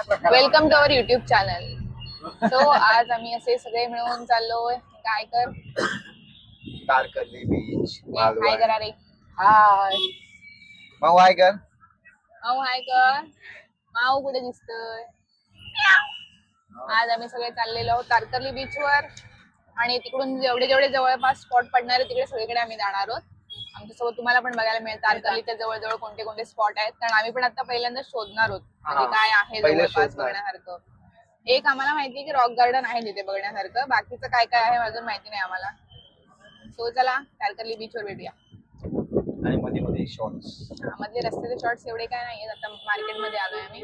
Welcome to our YouTube channel so आज आम्ही असे सगळे मिळून चाललोय. काय कर? तारकर्ली बीच हाय करा रे हाय मग हाय कर माऊ हाय कर माऊ कुठे दिसतोय? आज आम्ही सगळे चाललेलो आहोत तारकर्ली बीच वर. आणि तिकडून जेवढे जेवढे जवळपास स्पॉट पडणार आहे तिकडे सगळीकडे आम्ही जाणार आहोत. आमच्यासोबत तुम्हाला पण बघायला मिळेल तारकर्लीच्या जवळजवळ कोणते कोणते स्पॉट आहेत? कारण आम्ही पण आता पहिल्यांदा शोधणार आहोत. म्हणजे. काय आहे पहिले जवळपास शोधणार. बघण्यासारखं. एक आम्हाला माहिती आहे की रॉक गार्डन आहे तिथे बघण्यासारखं. बाकीचं काय काय आहे अजून माहिती नाही आम्हाला. सो चला तारकर्ली बीच वर भेटूया. आणि मध्ये मध्ये शॉर्ट्स हा, मधले रस्त्याचे शॉर्ट्स एवढे काय नाही आता मार्केटमध्ये आलोय आम्ही.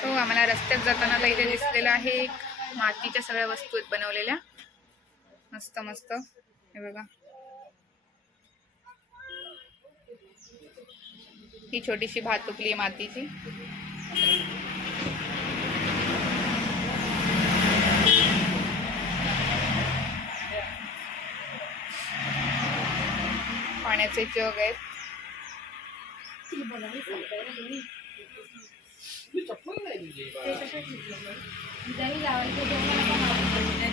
सो आम्हाला रस्त्यात जाताना आता इथे दिसलेलं आहे एक मातीच्या सगळ्या वस्तू आहेत बनवलेल्या. मस्त मस्त. हे बघा. ही छोटीशी भातुकली आहे मातीची. पाण्याचे जग आहेत.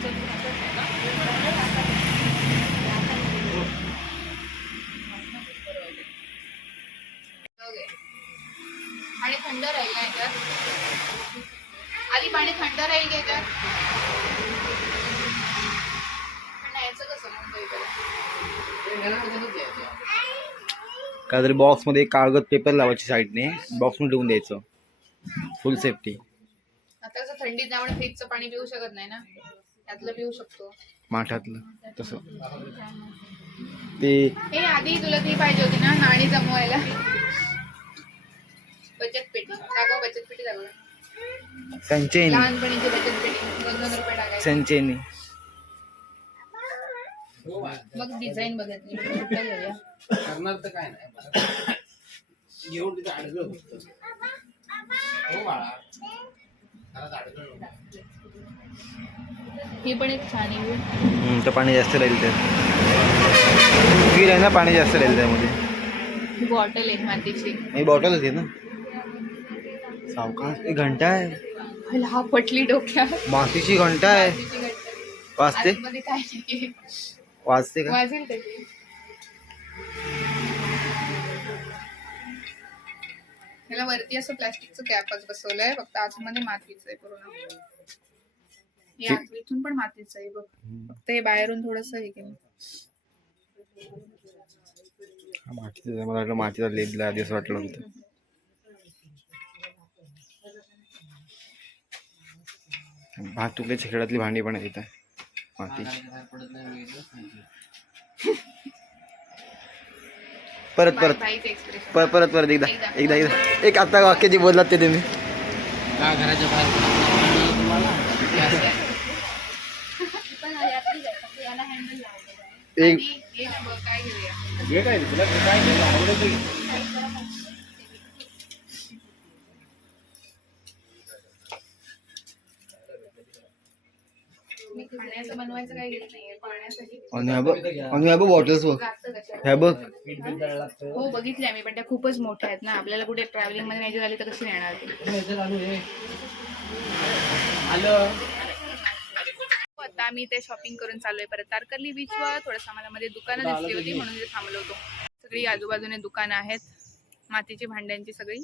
जग थंड राहील का याच्यात पण नाही, याचं कसं मुंबईकडे काहीतरी बॉक्समध्ये कागद पेपर लावायची साईडने. बॉक्समध्ये ठेवून द्यायचं. फुल सेफ्टी आता कसं थंडीत आपण फ्रीजचं पाणी पिऊ शकत नाही ना? त्यातलं पिऊ शकतो. माठातलं. तसं. ते हे आधी तुला ती पाहिजे होती ना नाणी जमवायला. बचत पेटी दाखव बचत पेटी दाखव. संचयनी लहानपणीची बचत पेटी दोन दोन रुपये टाकायचे संचयनी मग डिझाईन बघितली कुठलं घेऊया? करणार तर काय नाही. घेऊन तिथे अडकलं फक्त. हो बाळा. घरात अडकलं. नको. ही पण एक छान आहे हम्म, तर पाणी जास्त राहील त्यात वीर आहे ना पाणी जास्त राहील त्यामध्ये. बॉटल आहे मातीची. ही बॉटल होती ना? सावकाश. एक घंटा आहे. मला पटली डोक्यात. मातीची घंटा आहे. मातीची घंटा. वाजते? आतमध्ये काय नाही. वाजते का? वाजेल त्याला वरती असं प्लास्टिकचं कॅपच बसवलंय. फक्त आतमध्ये मातीचं आहे पूर्ण. हे आत- इथून पण मातीचं आहे बघ. फक्त हे बाहेरून थोडस हे केलं. हा, मातीचं मला वाटलं मातीचा लेपला आधी असं वाटलं होतं. भातुकल्याच्या खेळातली भांडी पण येत आहे मातीची. परत परत. परत परत परत एकदा एकदा एकदा. एक आता वाक्याची बोललात ते तुम्ही. घराच्या बाहेर एक खाण्याचं बनवायचं काय घेत नाहीये. पाण्यासाठी आणि ह्या बघ आणि ह्या बघ बॉटल्स बघ. जास्त कशा ह्या बघ. पीठ बीठ दळलं लागतं. हो बघितले आम्ही पण त्या खूपच मोठ्या आहेत ना. आपल्याला कुठे ट्रॅव्हलिंगमध्ये न्यायची झाली तर कशी नेणार ते? हे इथं चालू आहे. आलं आता आम्ही ते शॉपिंग करून चाललोय परत. तारकर्ली बीचवर थोडंसं आम्हाला मध्ये दुकानं दिसली होती म्हणून इथे थांबलो होतो. सगळी आजूबाजूने दुकानं आहेत. मातीची भांड्यांची सगळी.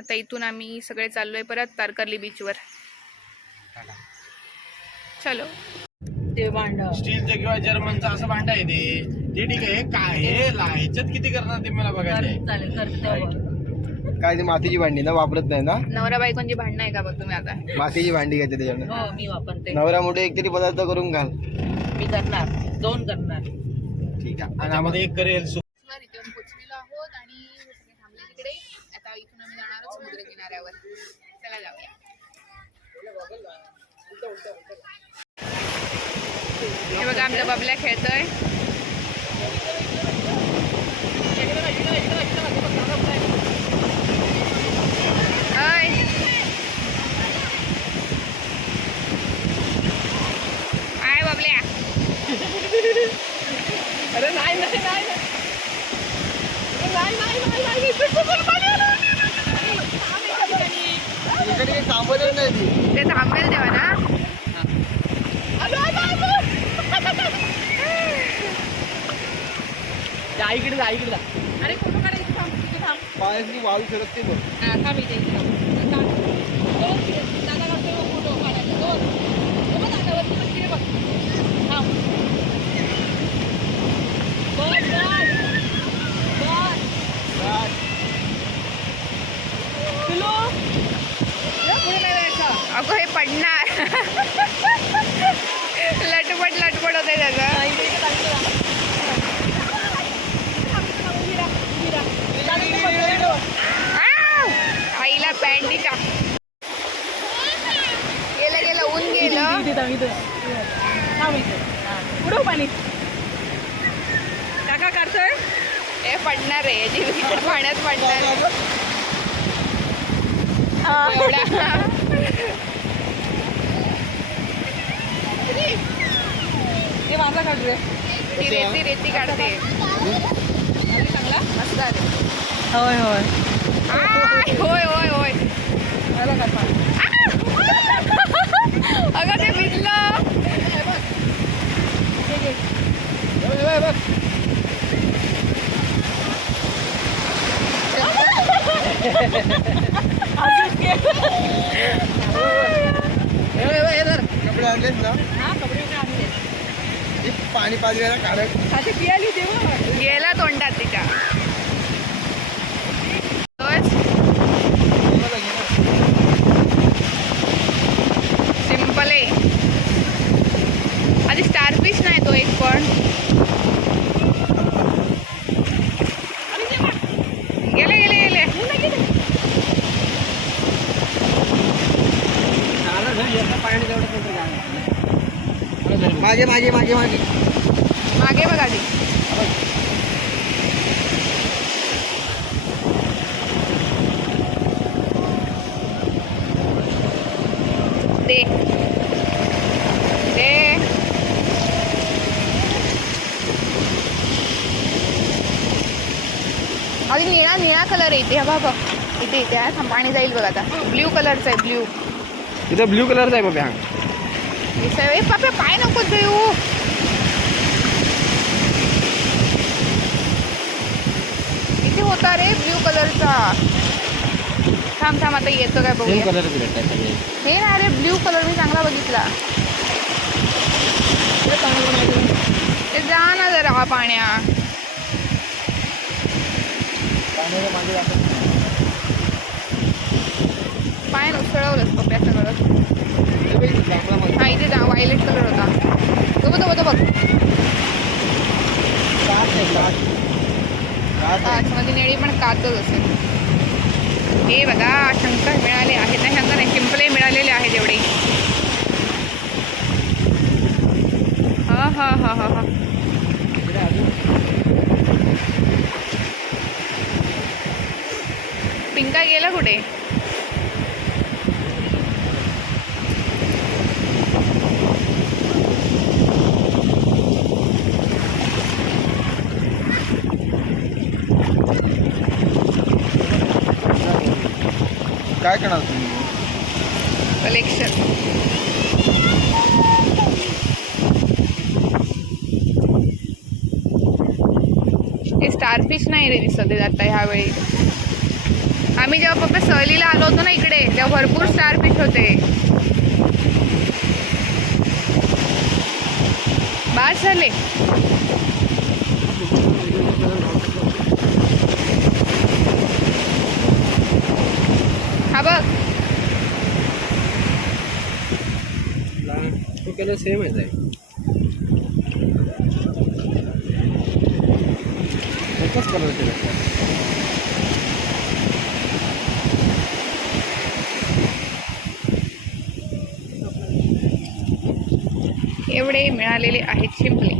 आता इथून आम्ही सगळे चाललोय परत तारकर्ली बीचवर चलो. स्टीलचं किंवा जर्मनचं असं भांड आहे ते. ते ठीक आहे. काय हे किती करणार ते मला बघायचं आहे. काय ते मातीची भांडी ना वापरत नाही ना? नवरा बायकोंची भांडणं आहे का बघ तुम्ही आता? मातीची भांडी घ्यायची त्याच्याकडे हो मी वापरते. नवरा मोठे एक तरी पदार्थ करून घाल. मी करणार. दोन करणार. ठीक आहे. आणि आम्हाला एक करेल सु- वर इथे येऊन पोचलेलो आहोत आणि हे सगळे थांबले तिकडे आता इथून आम्ही जाणार आहोत समुद्र चला जाऊया. हे बघा आमचा बबल्या खेळतोय अय. काय बबल्या अरे नाही नाही नाही आईकडे जा आईकडे जा अरे फोटो काढायची थांब तिथे थांब पायाची वाळू सरकते बघ हा थांब इथे इथे थांब. थांब. दोन तिथे. दादा काढतोय बघ फोटो काढायचे दोन हे बघ दादा वरती बघ, तिथे बघ थांब बस बस बस पिलू या पुढे नाही जायचं अगं हे पडणार लटपट लटपट होते त्याचं हा, इथे इथे खाली जा. थांब, इथे थांब, उभी राहा, उभी राहा. दादा, इथे बघ, बघ. आव! आईला पॅन्टीच्या गेलं गेलं ऊन गेलं इथे. हा. उडव पाणी काका काढतोय हे पडणार आहे याची पाण्यात पडणार आहे. एवढा हे माझा काढतोय ती रेती रेती काढते. चांगला मस्त आले. होय होय. आय, होय होय होय. मला पाणी. अगं ते भिजलं कपडे आणलेस ना हा कपडे वगैरे आणले हे पाणी पाजलेला काढत आता पियाली तेव्हा गेला तोंडात तिच्या आहे. आधी स्टार फिश नाही तो एक पण. गेले गेले गेले. मागे मागे मागे मागे मागे बघ आधी दे दे आधी निळा निळा कलर आहे इथे हा बघ इथे इथे आहे थांब, पाणी जाईल बघ आता. ब्ल्यू कलरचा आहे ब्ल्यू इथं ब्ल्यू कलरचा आहे बाबा ए पापे पाय नको देऊ इथे होता रे ब्ल्यू कलरचा थांब थांब आता येतो काय बघूया. कलर हे ना अरे ब्ल्यू कलर मी चांगला बघितला. ते जा ना जरा हा पाण्या. नाही ना जातात पाय उसळवलंच पप्प्या सगळं हा इथे जा वायलेट कलर होता. तो बघ तो बघ आहे, काचमध्ये निळी पण काचच असेल. हे बघा शंकर मिळाले आहेत नाही शंकर नाही शिंपले मिळालेले आहेत एवढे. हा हा हा हा हा. पिंका गेला कुठे? काय करणार तुम्ही? कलेक्शन. हे स्टारफिश नाही रे दिसत आहेत आता ह्यावेळी. आम्ही जेव्हा फक्त सहलीला आलो होतो ना इकडे तेव्हा भरपूर स्टारफिश होते. बाद झाले हा बघ तो कलर सेम आहे एकच कलर केलं एवढे मिळालेले आहेत शिंपले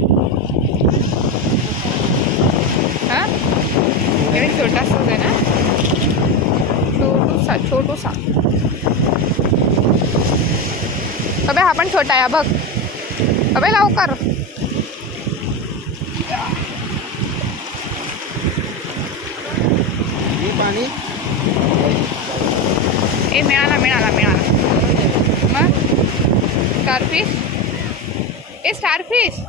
हा? एवढे छोटासाच आहे ना? छोटूसा छोटूसा. अबे हा पण छोटा आहे बघ. अबे लवकर. पाणी? ए मिळाला मिळाला मिळाला. मग? स्टारफिश? ए स्टारफिश?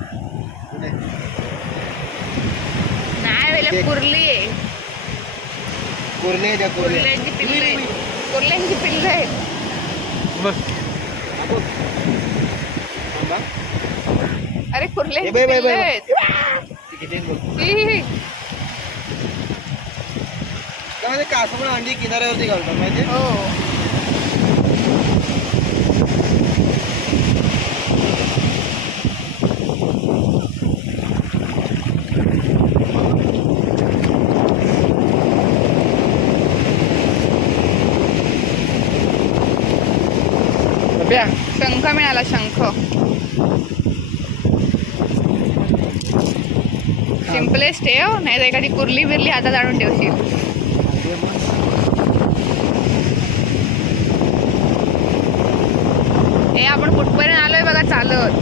नाही इथे कुर्ली आहे. कुर्ले कुर्ल्यांची पिल्ल. कुर्ल्यांची पिल्ल. आहेत. अरे पण अंडी किनाऱ्यावरती घालतात माहिती हो. शंख मिळाला शंख. सिम्पलेस्ट आहे हो. नाही तर एखादी कुर्ली बिरली हातात आणून ठेवशील हे आपण कुठपर्यंत आलोय बघा चालत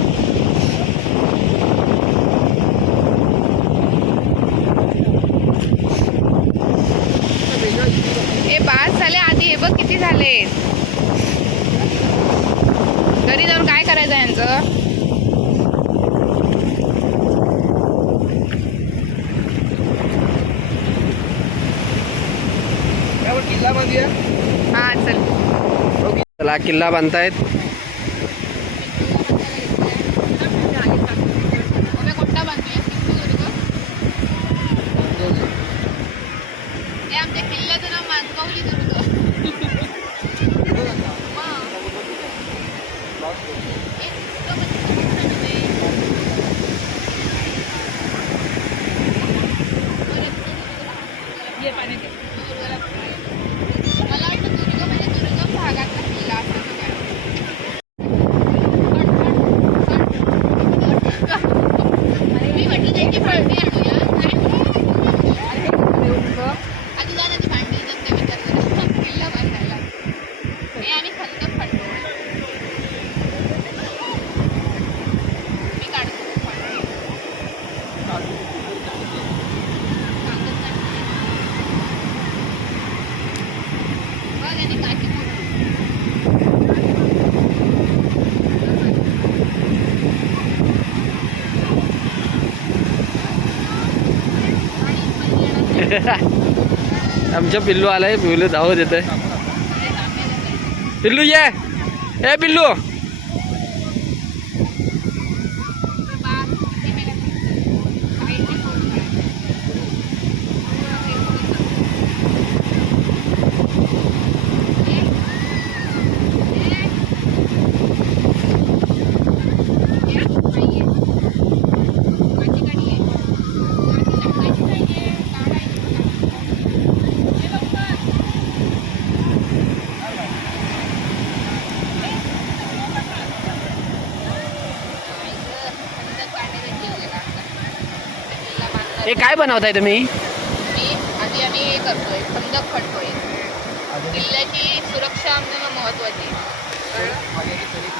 हे पाच झाले आधी हे बघ किती झाले घरी जाऊन काय करायचं यांचं आपण किल्ला बांधूया हा चल चला किल्ला बांधतायत कोणता बांधूया सिंधुदुर्ग हे आमच्या किल्ल्याचं नाव मानकावली दुर्ग ये पाण्यात ये. मला वाटतं दुर्ग म्हणजे दुर्गम भागातला किल्ला असं काय मी म्हटलं त्यांची भांडी आणूया आधी जाण्याची भांडी त्यांचा विचार करा किल्ला बांधायला हे आम्ही खंदक फाडतो मी काढतो फाडतो. कागद नाही. बघ यांनी काठी मोडली. आमच्या पिल्लू आलाय पिल्लू धावत येत पिल्लू ये! ए पिल्लू हे काय बनवताय तुम्ही? मी आधी आम्ही हे करतोय खंदक फडतोय. किल्ल्याची सुरक्षा आमच्या महत्वाची?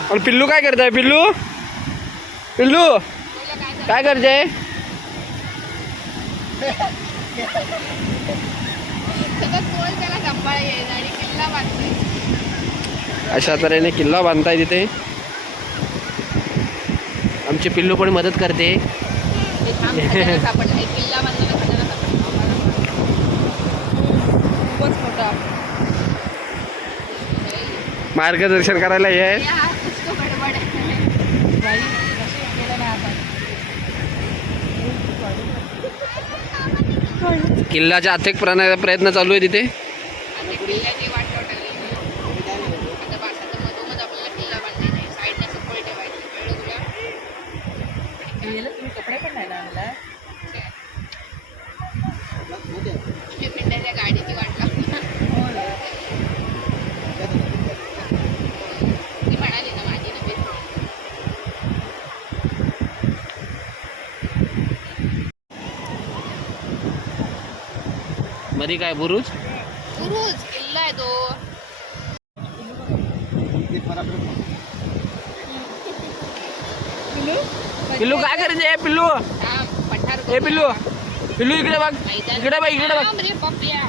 आणि पिल्लू काय करताय? पिल्लू? पिल्लू तुला काय झालं? काय करते सगळं तोल त्याला सांभाळ येईल आणि किल्ला बांधतोय. अशा तऱ्हेने किल्ला बांधताय तिथे. आमची पिल्लू पण मदत करते. किल्ला खजाना सापडला खूपच मोठा मार्गदर्शन करायला ये. हे किल्ल्याच्या आर्थिक प्रयत्न चालू आहे तिथे आता किल्ल्याची वाट लोटायली आता बस आता मधोमध आपल्याला किल्ला बांधायचा आहे साईडने सपोळ ठेवायची कळलं तुला गेलं तुम्ही कपडे पण नाही ना आणला तुम्ही पिंड्याच्या गाडीची वाट लागली ती म्हणाली ना माझी नव्हे मध्ये काय बुरुज? गुरुज किल्ला आहे तो. पिल्लू? काय करायचे? पिल्लू. थांब पठार ए पिल्लू. पिल्लू इकडे बघ. इकडे बघ इकडे बघ. थांब रे पप्प्या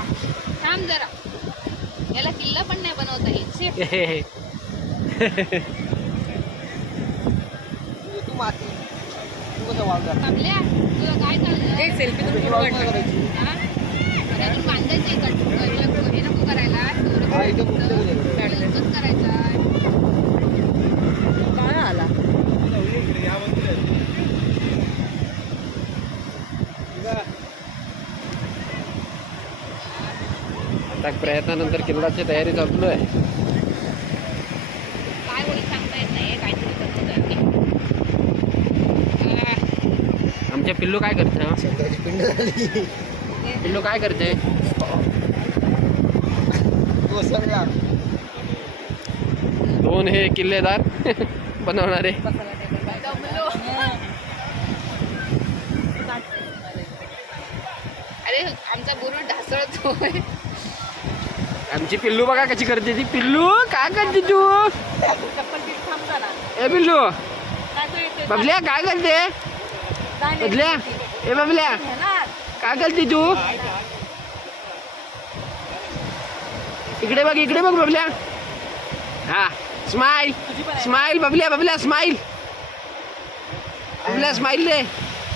थांब जरा. याला किल्ला पण नाही बनवता येत. तू माती. आपल्या तुला काय चाललं एक सेल्फी तुम्ही आता प्रयत्नानंतर किल्ल्याची तयारी चालू आहे काय सांगता येत नाही काहीतरी आमच्या पिल्लू काय करतं? पिल्लू काय करते? दोन हे किल्लेदार बनवणारे. अरे आमचा गुरु ढासळतोय आमची पिल्लू बघा कशी करते ती. पिल्लू काय करते तू? ए पिल्लू. बबल्या काय करते. बबल्या. ए बबल्या. काय करते तू इकडे बघ इकडे बघ बबल्या. हा smile smile Bablya Bablya smile Bablya smile दे.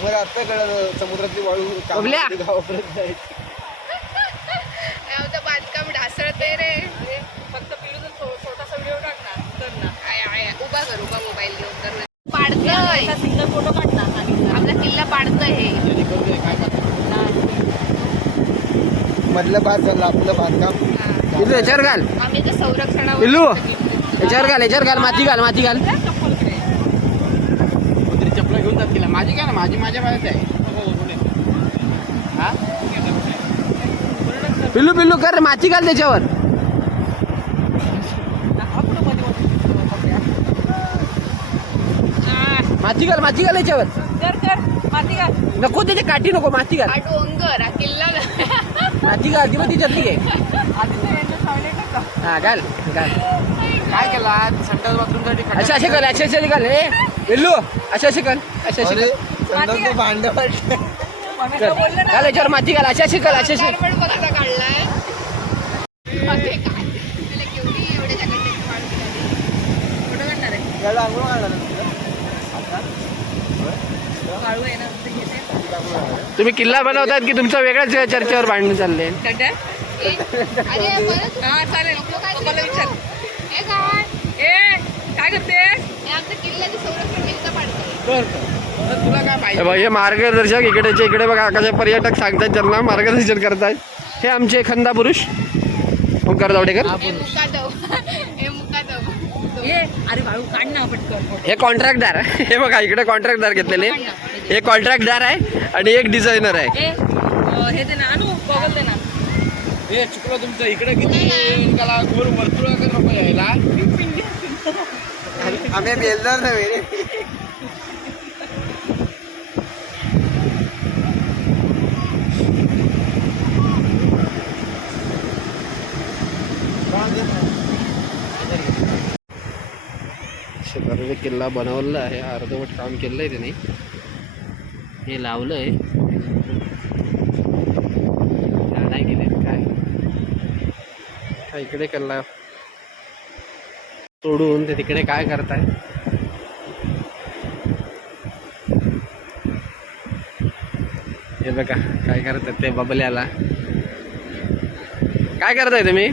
मला आता कळलं समुद्रातली वाळू बबल्या. गावापर्यंत जायची. आमचं बांधकाम ढासळतंय रे. फक्त पिलूचा छोटासा व्हिडिओ टाक ना कर ना आय, आय, उभा कर उभा मोबाईल घेऊन कर. पाडतंय. सिंगल फोटो काढ ना सांगितलं आपला किल्ला पाडतंय हे. मधलं भात झालं आपलं बांधकाम. पिल्लू याच्यावर घाल. आम्ही तर संरक्षणावर केंद्रित याच्यावर घाल याच्यावर घाल माती घाल माती घाल. चपला घेऊन जात तिला माझी काय ना माझी माझ्या बाहेर आहे. पिल्लू पिल्लू कर माती घाल त्याच्यावर. हा. माती घाल माती घाल याच्यावर. कर कर माती का नको त्याची काठी नको माती घाल. डोंगर किल्ला माती घाल ती मग ती आहे. यांचं सावलेट का हा घाल घाल. काय केला संडास बाथरूमसाठी असे असे कर असे असे घाल ए असे असे कर असे असे कर. भांड घाल याच्यावर माती घाल असे असे कर असे असे. पण काढलाय तुम्ही किल्ला बनवतात की तुमचं वेगळ्याच चर्चेवर भांडण हा चालेल. हे मार्गदर्शक इकडेचे इकडे बघा कसे पर्यटक सांगतात त्यांना मार्गदर्शन करतायत. हे आमचे खंदा पुरुष. ओंकार जावडेकर. हे हे हे कॉन्ट्रॅक्टदार हे बघा इकडे कॉन्ट्रॅक्टदार घेतलेले. हे कॉन्ट्रॅक्टदार आहे आणि एक डिझायनर आहे. ए अं, हे दे ना आणू गॉगल दे ना. हे चुकलं तुमचं इकडे किती त्याला गोल वर्तुळ नको यायला. आम्ही बेलदार नव्हे रे किल्ला बनवलेला आहे अर्धवट काम केलं आहे त्याने. हे लावलं आहे नाही गेले काय? काय इकडे किल्ला. तोडून ते तिकडे काय करताय? हे बघा काय करतात ते बबल्याला. काय करताय तुम्ही?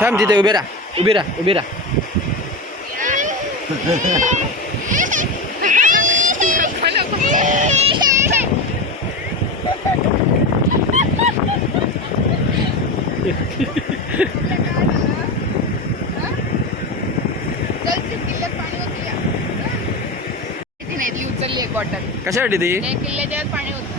थांब तिथे उभी राहा उभी राहा उभी राहा चल ते किल्ल्यात पाणी होती नाही ती उचलली एक बॉटल कशासाठी ती? ते किल्ल्याच्या पाणी होतं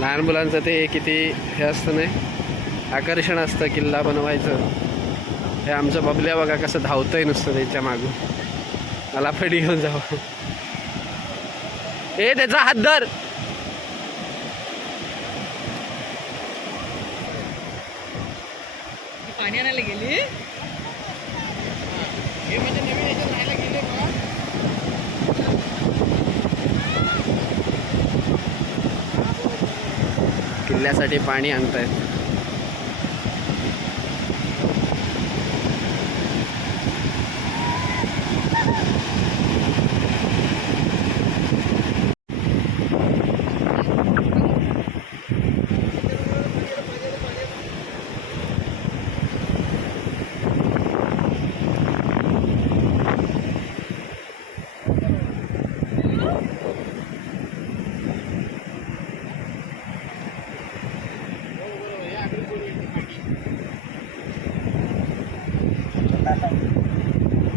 लहान मुलांचं ते किती हे असतं नाही? आकर्षण असतं किल्ला बनवायचं. हे आमचं बबल्या बघा कसं धावतंय नुसतं त्याच्या मागून मला फडी घेऊन जावं. ए त्याचा हात धर. ती पाणी आणायला गेली. हे म्हणजे नवीन याच्यात राहायला गेले का? किल्ल्यासाठी पाणी आणतायत.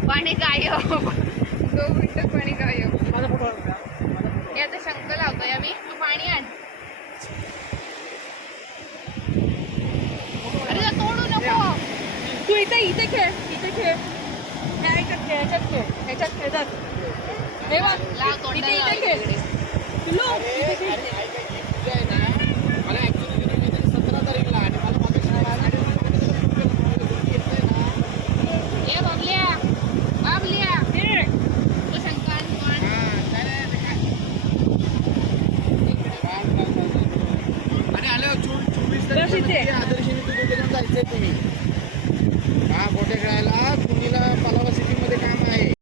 पाणी गायब. दोन मिनिटं पाणी गायब. हे आता शंख लावतोय आम्ही. तू पाणी आण. अरे तोडू नको. तू इथे इथे खेळ इथे खेळ. ह्या ह्याच्यात खेळ ह्याच्यात खेळ ह्याच्यात खेळ बघ लाव इथे तोंडाला इथे लाव खेळ. पिल्लू, इथे खेळ ये बाबल्या बाबल्या खेळ तो शंख आण तू आण. गोटे खेळायला? कुणीला पलावा सिटीमध्ये काम आहे.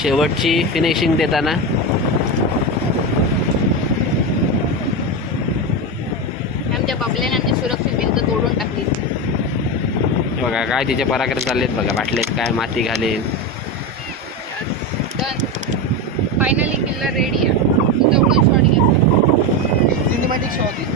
शेवटची फिनिशिंग देताना. आमच्या बाबल्याने आमची सुरक्षित भिंत तोडून टाकली. बघा काय तिचे पराक्रम चाललेत बघा. बाटलेत काय माती घालेल. डन फायनली किल्ला रेडी आहे. Shot cinematic shot